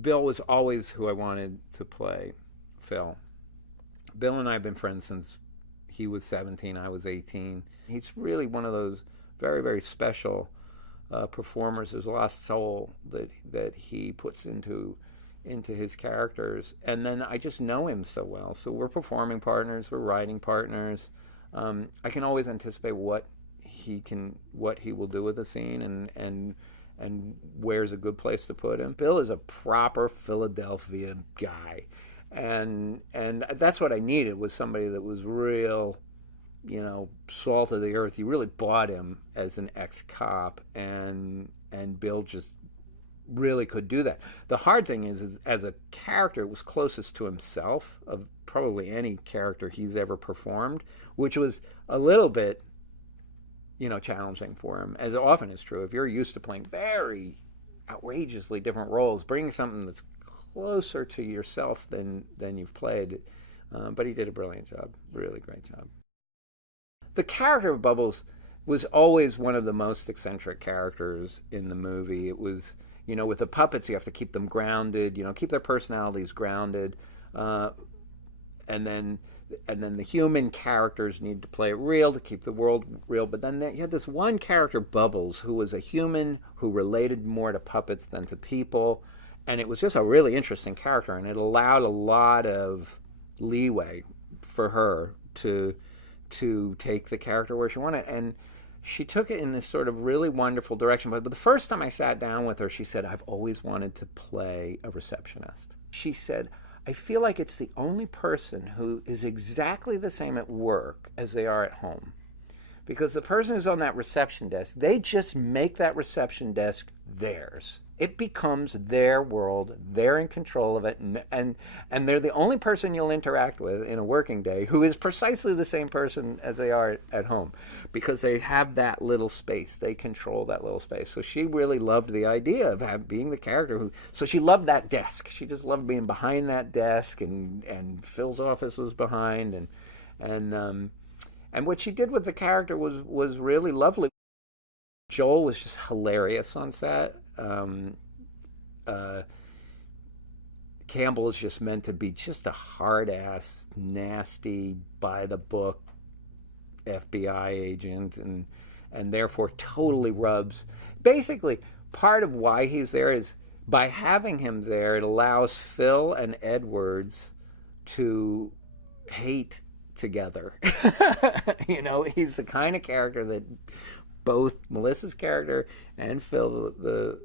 Bill was always who I wanted to play Phil. Bill and I have been friends since he was 17, I was 18. He's really one of those very, very special performers. There's a lot of soul that he puts into his characters. And then I just know him so well. So we're performing partners, we're writing partners. I can always anticipate what he will do with the scene and where's a good place to put him. Bill is a proper Philadelphia guy. And that's what I needed, was somebody that was real, salt of the earth. You really bought him as an ex-cop, and Bill just really could do that. The hard thing is as a character, it was closest to himself of probably any character he's ever performed, which was a little bit, challenging for him, as often is true. If you're used to playing very outrageously different roles, bringing something that's closer to yourself than you've played. But he did a brilliant job, really great job. The character of Bubbles was always one of the most eccentric characters in the movie. It was, with the puppets, you have to keep them grounded, keep their personalities grounded. And then the human characters need to play it real to keep the world real. But then you had this one character, Bubbles, who was a human who related more to puppets than to people. And it was just a really interesting character, and it allowed a lot of leeway for her to take the character where she wanted. And she took it in this sort of really wonderful direction. But the first time I sat down with her, she said, "I've always wanted to play a receptionist." She said, "I feel like it's the only person who is exactly the same at work as they are at home. Because the person who's on that reception desk, they just make that reception desk theirs. It becomes their world. They're in control of it. And they're the only person you'll interact with in a working day who is precisely the same person as they are at home, because they have that little space. They control that little space." So she really loved the idea of being the character so she loved that desk. She just loved being behind that desk, and Phil's office was behind. And what she did with the character was really lovely. Joel was just hilarious on set. Campbell is just meant to be just a hard-ass, nasty, by-the-book FBI agent, and therefore totally rubs. Basically, part of why he's there is, by having him there, it allows Phil and Edwards to hate together. He's the kind of character that both Melissa's character and Phil, the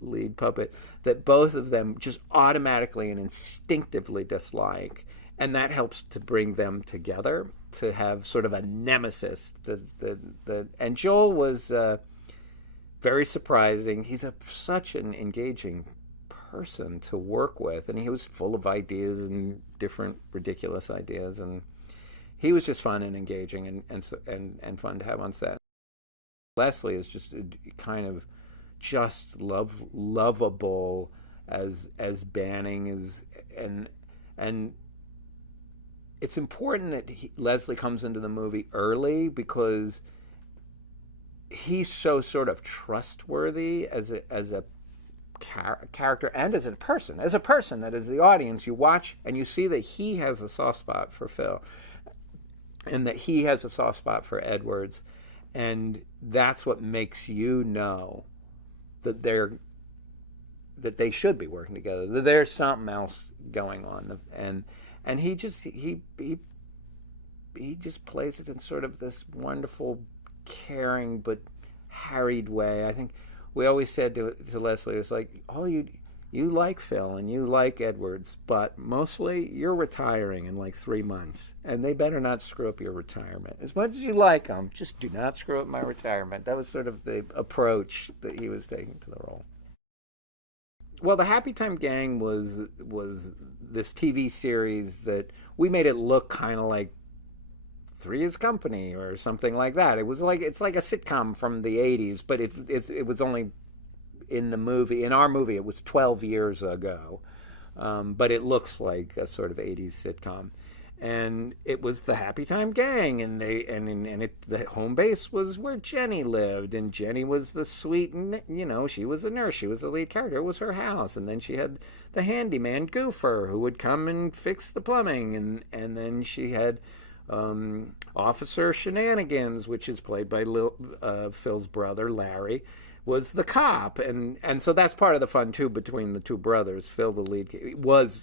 lead puppet, that both of them just automatically and instinctively dislike. And that helps to bring them together, to have sort of a nemesis. And Joel was very surprising. He's such an engaging person to work with, and he was full of ideas and different ridiculous ideas, and he was just fun and engaging and fun to have on set. Leslie is just kind of just lovable as Banning is, and it's important that Leslie comes into the movie early, because he's so sort of trustworthy as a character and as a person. As a person, that as the audience, you watch and you see that he has a soft spot for Phil, and that he has a soft spot for Edwards. And that's what makes you know that they should be working together, that there's something else going on. And he just plays it in sort of this wonderful, caring but harried way. I think we always said to Leslie, it's like, you like Phil and you like Edwards, but mostly you're retiring in like 3 months, and they better not screw up your retirement. As much as you like them, just do not screw up my retirement. That was sort of the approach that he was taking to the role. Well, the Happytime Gang was this TV series that we made it look kind of like Three's Company or something like that. It's like a sitcom from the 80s, but it was only in our movie, it was 12 years ago. But it looks like a sort of 80s sitcom. and it was the Happytime Gang, and the home base was where Jenny lived, and Jenny was the sweet, she was a nurse, she was the lead character, it was her house, and then she had the handyman Goofer who would come and fix the plumbing, and then she had Officer Shenanigans, which is played by Phil's brother Larry, was the cop, and so that's part of the fun too between the two brothers. Phil, the lead,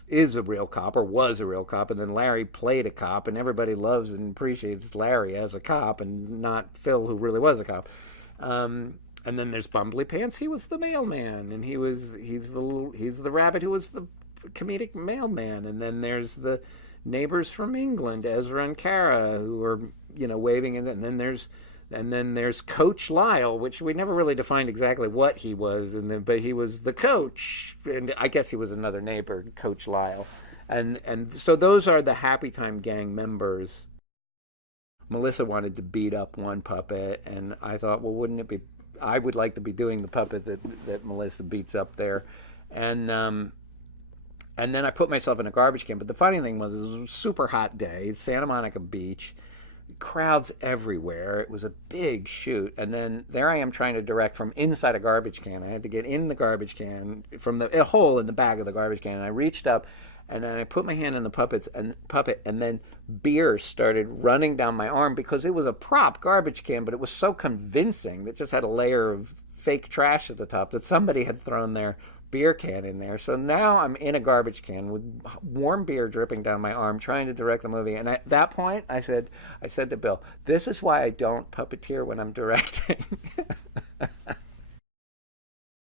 is a real cop, or was a real cop, and then Larry played a cop, and everybody loves and appreciates Larry as a cop, and not Phil, who really was a cop. And then there's Bumbly Pants. He was the mailman, and he's the rabbit who was the comedic mailman. And then there's the neighbors from England, Ezra and Kara, who are waving, and then there's Coach Lyle, which we never really defined exactly what he was, but he was the coach, and I guess he was another neighbor, Coach Lyle, and so those are the Happytime Gang members. Melissa wanted to beat up one puppet, and I thought, well, wouldn't it be? I would like to be doing the puppet that Melissa beats up there, and then I put myself in a garbage can. But the funny thing was, it was a super hot day, Santa Monica Beach. Crowds everywhere. It was a big shoot, and then there I am trying to direct from inside a garbage can. I had to get in the garbage can from a hole in the back of the garbage can, and I reached up, and then I put my hand in the puppet, and then beer started running down my arm because it was a prop garbage can, but it was so convincing that just had a layer of fake trash at the top that somebody had thrown their beer can in there. So now I'm in a garbage can with warm beer dripping down my arm trying to direct the movie. And at that point I said to Bill, this is why I don't puppeteer when I'm directing.